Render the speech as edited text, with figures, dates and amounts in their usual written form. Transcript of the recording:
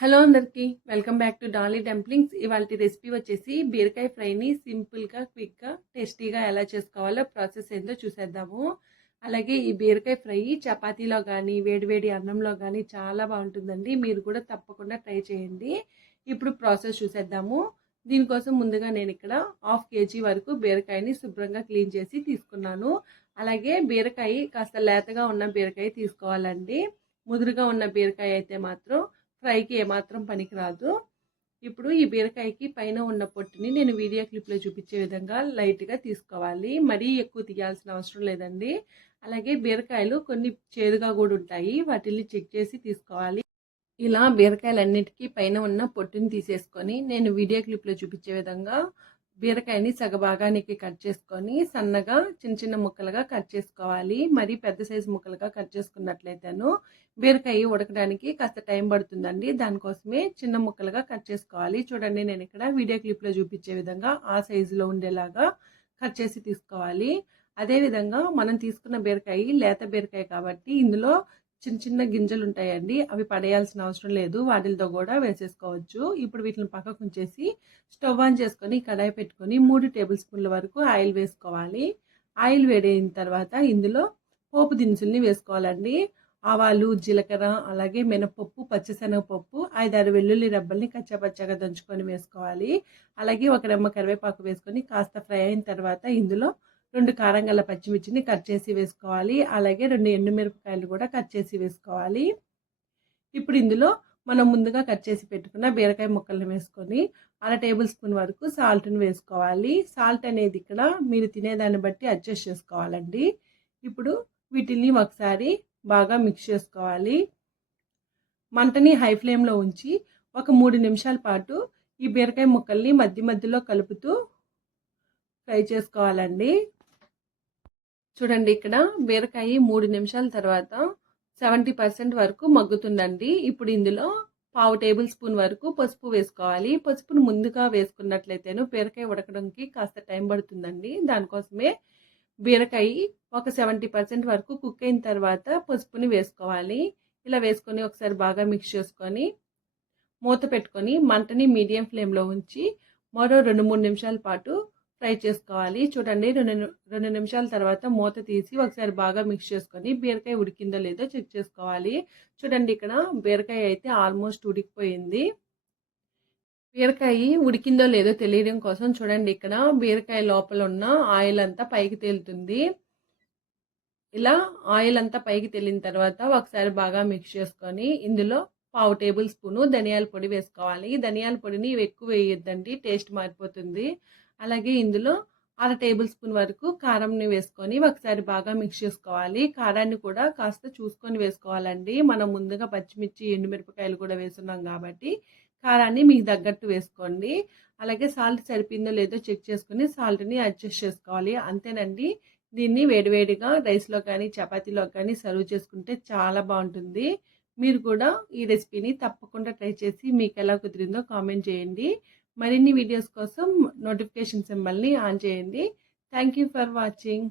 Hello అందరికీ welcome back to Dolly dumplings. ఇవాల్టి recipe వచ్చేసి బీరకాయ ఫ్రైని సింపుల్గా క్విక్గా టేస్టీగా ఎలా చేసుకోవాలో ప్రాసెస్ ఏందో చూసేద్దాము. అలాగే ఈ బీరకాయ ఫ్రై చపాతీలో కానీ వేడివేడి అన్నంలో కానీ చాలా బాగుంటుందండి. మీరు కూడా తప్పకుండా ట్రై చేయండి. ఇప్పుడు ప్రాసెస్ చూసేద్దాము. దీనికోసం ముందుగా నేను ఇక్కడ 1/2 kg వరకు బీరకాయని శుభ్రంగా క్లీన్ చేసి తీసుకున్నాను. అలాగే బీరకాయ కాస్త లేతగా ఉన్న బీరకాయ తీసుకోవాలండి. ముదురుగా ఉన్న బీరకాయ అయితే మాత్రం ఫ్రైకి ఏమాత్రం పనికిరాదు. ఇప్పుడు ఈ బీరకాయకి పైన ఉన్న పొట్టుని నేను వీడియో క్లిప్లో చూపించే విధంగా లైట్గా తీసుకోవాలి. మరీ ఎక్కువ తీయాల్సిన అవసరం లేదండి. అలాగే బీరకాయలు కొన్ని చేదుగా కూడా ఉంటాయి, వాటిని చెక్ చేసి తీసుకోవాలి. ఇలా బీరకాయలన్నిటికీ పైన ఉన్న పొట్టుని తీసేసుకొని నేను వీడియో క్లిప్లో చూపించే విధంగా బీరకాయని సగభాగానికి కట్ చేసుకొని సన్నగా చిన్న చిన్న ముక్కలుగా కట్ చేసుకోవాలి. మరి పెద్ద సైజు ముక్కలుగా కట్ చేసుకున్నట్లయితేను బీరకాయ ఉడకడానికి కాస్త టైం పడుతుందండి. దానికోసమే చిన్న ముక్కలుగా కట్ చేసుకోవాలి. చూడండి, నేను ఇక్కడ వీడియో క్లిప్లో చూపించే విధంగా ఆ సైజులో ఉండేలాగా కట్ చేసి తీసుకోవాలి. అదేవిధంగా మనం తీసుకున్న బీరకాయ లేత బీరకాయ కాబట్టి ఇందులో చిన్న చిన్న గింజలు ఉంటాయండి, అవి పడేయాల్సిన అవసరం లేదు, వాటితో కూడా వేసేసుకోవచ్చు. ఇప్పుడు వీటిని పక్కకు ఉంచేసి స్టవ్ ఆన్ చేసుకొని కడాయి పెట్టుకొని 3 టేబుల్ స్పూన్ల వరకు ఆయిల్ వేసుకోవాలి. ఆయిల్ వేడైన తర్వాత ఇందులో పోపు దినుసుల్ని వేసుకోవాలండి. ఆవాలు, జీలకర్ర, అలాగే మినపప్పు, పచ్చిశనగపప్పు, 5-6 వెల్లుల్లి రెబ్బల్ని కచ్చాపచ్చాగా దంచుకొని వేసుకోవాలి. అలాగే ఒక రెమ్మ కరివేపాకు వేసుకొని కాస్త ఫ్రై అయిన తర్వాత ఇందులో 2 కారం గల పచ్చిమిర్చిని కట్ చేసి వేసుకోవాలి. అలాగే 2 ఎండుమిరపకాయలు కూడా కట్ చేసి వేసుకోవాలి. ఇప్పుడు ఇందులో మనం ముందుగా కట్ చేసి పెట్టుకున్న బీరకాయ ముక్కల్ని వేసుకొని 1/2 టేబుల్ స్పూన్ వరకు సాల్ట్ని వేసుకోవాలి. సాల్ట్ అనేది ఇక్కడ మీరు తినేదాన్ని బట్టి అడ్జస్ట్ చేసుకోవాలండి. ఇప్పుడు వీటిని ఒకసారి బాగా మిక్స్ చేసుకోవాలి. మంటని హై ఫ్లేమ్లో ఉంచి ఒక 3 నిమిషాల పాటు ఈ బీరకాయ ముక్కల్ని మధ్య మధ్యలో కలుపుతూ ఫ్రై చేసుకోవాలండి. చూడండి, ఇక్కడ బీరకాయ 3 నిమిషాల తర్వాత 70% వరకు మగ్గుతుందండి. ఇప్పుడు ఇందులో 1/2 టేబుల్ స్పూన్ వరకు పసుపు వేసుకోవాలి. పసుపును ముందుగా వేసుకున్నట్లయితేను బీరకాయ ఉడకడానికి కాస్త టైం పడుతుందండి. దానికోసమే బీరకాయ ఒక 70% వరకు కుక్ అయిన తర్వాత పసుపుని వేసుకోవాలి. ఇలా వేసుకొని ఒకసారి బాగా మిక్స్ చేసుకొని మూత పెట్టుకొని మంటని మీడియం ఫ్లేమ్లో ఉంచి మరో 2-3 నిమిషాల పాటు ఫ్రై చేసుకోవాలి. చూడండి, 2 నిమిషాల తర్వాత మూత తీసి ఒకసారి బాగా మిక్స్ చేసుకొని బీరకాయ ఉడికిందో లేదో చెక్ చేసుకోవాలి. చూడండి, ఇక్కడ బీరకాయ అయితే ఆల్మోస్ట్ ఉడికిపోయింది. బీరకాయ ఉడికిందో లేదో తెలియడం కోసం చూడండి, ఇక్కడ బీరకాయ లోపల ఉన్న ఆయిల్ అంతా పైకి తేలుతుంది. ఇలా ఆయిల్ అంతా పైకి తేలిన తర్వాత ఒకసారి బాగా మిక్స్ చేసుకొని ఇందులో 1/2 టేబుల్ స్పూను ధనియాల పొడి వేసుకోవాలి. ధనియాల పొడిని ఎక్కువ వేయొద్దండి, టేస్ట్ మారిపోతుంది. అలాగే ఇందులో 1/2 టేబుల్ స్పూన్ వరకు కారంని వేసుకొని ఒకసారి బాగా మిక్స్ చేసుకోవాలి. కారాన్ని కూడా కాస్త చూసుకొని వేసుకోవాలండి. మనం ముందుగా పచ్చిమిర్చి, ఎండుమిరపకాయలు కూడా వేస్తున్నాం కాబట్టి కారాన్ని మీకు తగ్గట్టు వేసుకోండి. అలాగే సాల్ట్ సరిపోయిందో లేదో చెక్ చేసుకుని సాల్ట్ని అడ్జస్ట్ చేసుకోవాలి. అంతేనండి. దీన్ని వేడివేడిగా రైస్లో కానీ చపాతీలో కానీ సర్వ్ చేసుకుంటే చాలా బాగుంటుంది. మీరు కూడా ఈ రెసిపీని తప్పకుండా ట్రై చేసి మీకు ఎలా కుదిరిందో కామెంట్ చేయండి. మరిన్ని వీడియోస్ కోసం నోటిఫికేషన్ సింబల్ని ఆన్ చేయండి. Thank you for watching.